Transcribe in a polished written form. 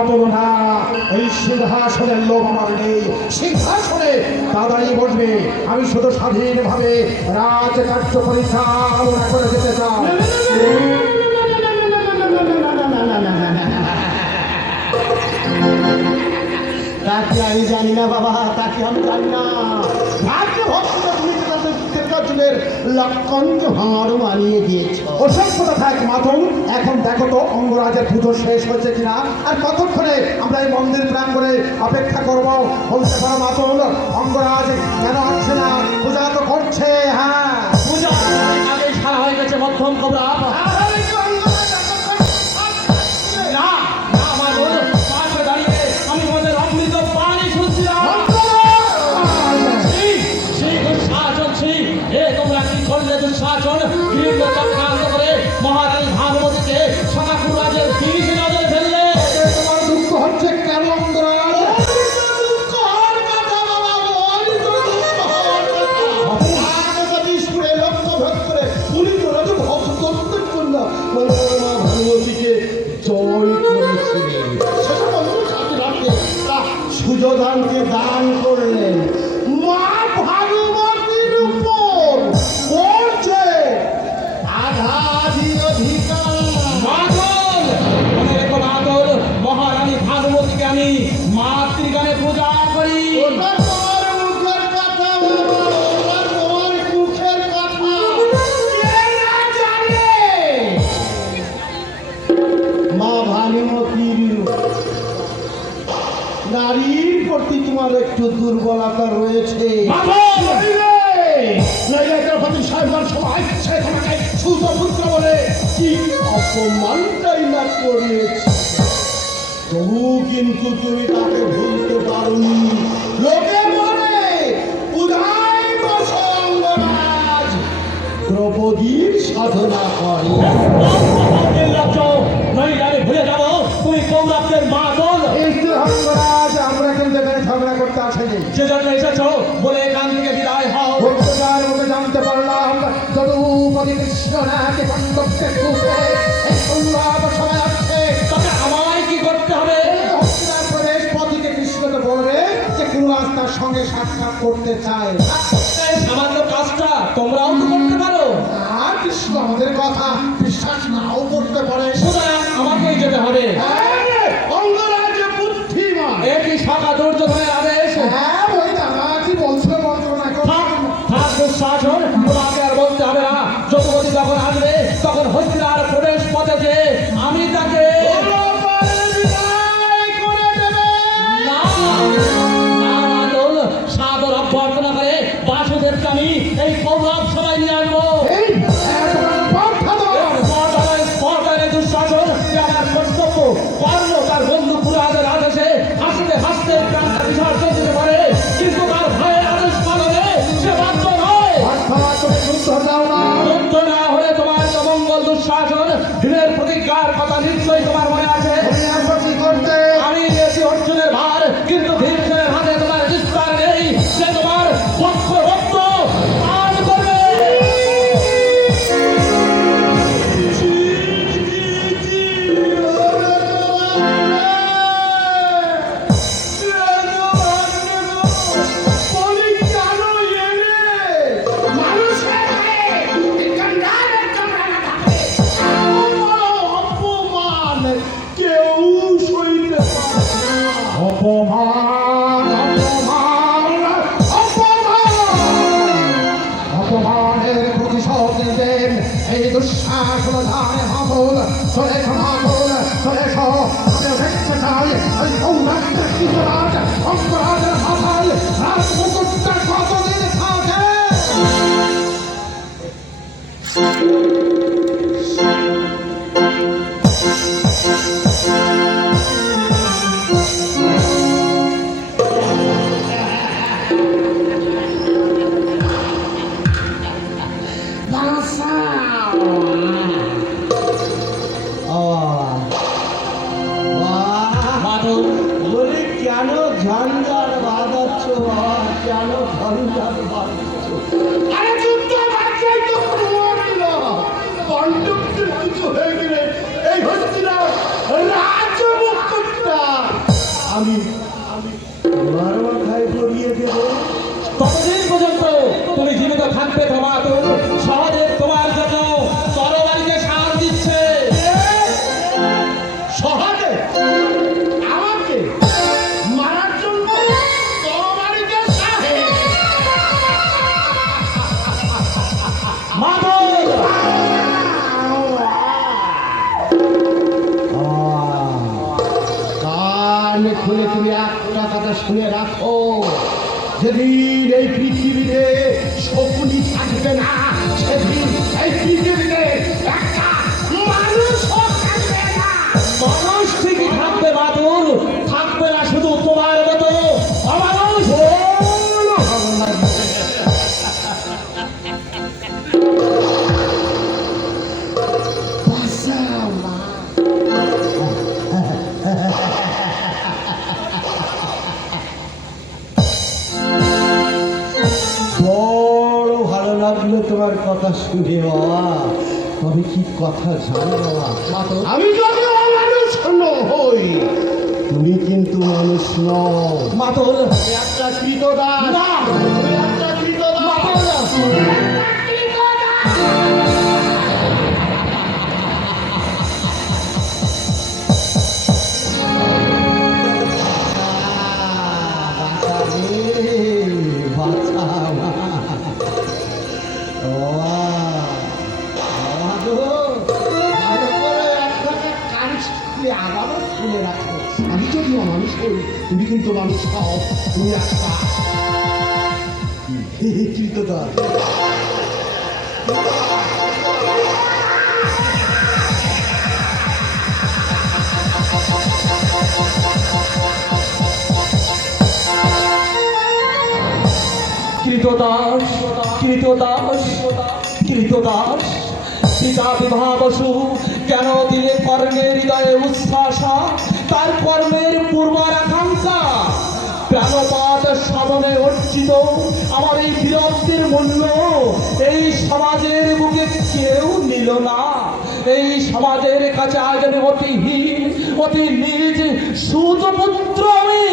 মাতল না, এই সিংহাসনের লোভ আমার নেই। সিংহাসনে দাদাই বসবে, আমি শুধু স্বাধীনভাবে রাজকার্য পরিচালনা করে যেতে চাই। তাকে আমি জানি না বাবা, তাকে আমি জানি না। ভাগ্য ভক্তরা তুমি তাদের লক্ষণ হার মানিয়ে দিয়েছ। ওসব কথা থাক মাতল, এখন দেখো তো অঙ্গরাজের পুজো শেষ হয়েছে কিনা, আর কতক্ষণে আমরা এই মন্দির প্রাঙ্গণে অপেক্ষা করব। বলতে পারো মাতল, অঙ্গরাজ কেন আসছে না? পূজা তো করছে। হ্যাঁ, পূজা আগে সারা হয়ে গেছে মধ্যম খবরা। না না মাতল, পাশে দাঁড়িয়ে আমি তোমাদের অমৃত পানি শুনছিলাম। সেই দুঃশাসন, এ তোমরা কি করলে দুঃশাসন? দীর্ঘ চক্রান্ত করে মহারানী ভানুমতিকে সনাপুর রাজের বিষ নজরে ফেললে। তোমার দুঃখ হচ্ছে কেন অঙ্গরাজ? সুযোধানকে দান করলেন। মা ভানুমতির উপর পড়ছে আধাধি অধিকার। মাতল, মনে রেখো মাতল, মহারানী ভানুমতিকে আমি মাতৃগানে পূজা করি। ওটা তোমার মুখের কথা বাবা, ওটা তোমার মুখের কথা। কে না জানে মা ভানুমতির নারীর প্রতি তোমার একটু দুর্বলতা রয়েছে। অপমানটাই না করিয়েছে, তবু কিন্তু তুমি তাকে ভুলতে পারোনি। লোকে বলে উদয় অঙ্গরাজ দ্রৌপদীর সাধনা করে। ভুলে যাবো তুমি কৌরবদের মাতল। অঙ্গরাজ, আমরা কিন্তু এখানে ঝগড়া করতে আসেনি। সেজন্য এসেছো বলে এখান থেকে বিদায় হও। ভক্তদার মধ্যে জানতে পারলাম যদুপতি কৃষ্ণ নাকি পাণ্ডবকে খুঁজে এই কৌরব সবাই আসছে। তবে আমায় কি করতে হবে? হস্তিনার প্রদেশ পতিকে কৃষ্ণকে বলবে যে কুরাজ তার সঙ্গে সাক্ষাৎ করতে চায়। এই সামান্য কাজটা তোমরাও তো করতে পারো। আর কৃষ্ণ আমাদের কথা বিশ্বাস নাও করতে পারে। সুতরাং আমাকেই যেতে হবে। অঙ্গরাজ বুদ্ধিমান। একই শাখা দুর্যোধনের আদেশ। হ্যাঁ, ওই দাদা কি বলছিল বলছো না? থাক দুঃশাসন, তোমাকে আর বলতে হবে না। যদুপতি যখন আসবে তখন হস্তিনার প্রবেশ পথে যে আমি তাকে না না মাতল, সাদর অভ্যর্থনা করে বাসুদেবকে আমি এই কৌরব সবাই নিয়ে আসবো। দুঃশাসন আমার কর্তব্য। কর্ণ তার বন্ধু পুরাদের আদেশে হাসতে হাসতে প্রাণটা বিসর্জন দিতে পারে, কিন্তু তার ভাইয়ের আদেশ পালনে সে বাধ্য নয়। যুদ্ধ না হলে তোমার অমঙ্গল দুঃশাসন দিনের প্রতিজ্ঞার কথা নিশ্চয়ই তোমার মনে আছে। আমি নিয়েছি অর্জুনের ভার, কিন্তু ভীমসেনের হাতে তোমার বিস্তার নেই। সে তোমার পক্ষ রক্ত পান করবে। অপমান, অপমান, অপমান, অপমানের প্রতিশোধ নিতেন এই দুঃশাসন ধানে হাতল। চলে সমাতল, চলে আমি দেখতে চাই ওই কৌরবদের কৃতরাজ অঙ্গরাজের মাথায় রাজমুকুটটা কতদিন থাকে। মাধব, বলি কেন ঝঞ্ঝাট বাঁধাচ্ছ বাবা, কেন ঝঞ্ঝাট বাঁধাচ্ছ? আরে যুদ্ধ বাঁচাই তো করল, পাণ্ডবদের কিছু হয়ে গেলে এই হচ্ছে না রাজমুকুটটা আমি তোমার মাথায় পরিয়ে দেবো। ততদিন পর্যন্ত তুমি জীবিত থাকবে ধর্মাতুল। সহজে তোমার জন্য তরবারিতে সার দিচ্ছে। সহজে আমাকে মারার জন্য তরবারিতে সাহে। মাধব, কান খুলে তুমি একটা কথা শুনে রাখো, যেদিন এই পৃথিবীতে শকুনি থাকবে না, সেদিন এই পৃথিবীতে একটা মানুষও থাকবে না। মানুষ ঠিকই থাকবে মাধুর, থাকবে না শুধু তোমার মতো অমানুষ। বড় ভালো লাগলো তোমার কথা শুনে বাবা। তবে কি কথা জানো বাবা, মাধুর, আমি যদি অমানুষ হই, তুমি কিন্তু মানুষ নও। মাধুর, তুমি একটা কৃতদাস। না। তুমি একটা কৃতদাস। মাধুর, আমি যদি মানুষ হই, তুমি কিন্তু মানুষ হও। তুমি একটা কৃতদাস। কৃতদাস, কৃতদাস, কৃতদাস। পিতা বিবাহ বসু কেন দিলে কর্মের হৃদয়ে উচ্ছ্বাসা, তার কর্মের পূর্বার আকাঙ্ক্ষা। প্রাণপাত সাধনে অর্জিত আমার এই বীরত্বের মূল্য এই সমাজের বুকে কেউ নিল না। এই সমাজের কাছে আজ আমি অতিহীন, অতি নিজ সুতপুত্র আমি।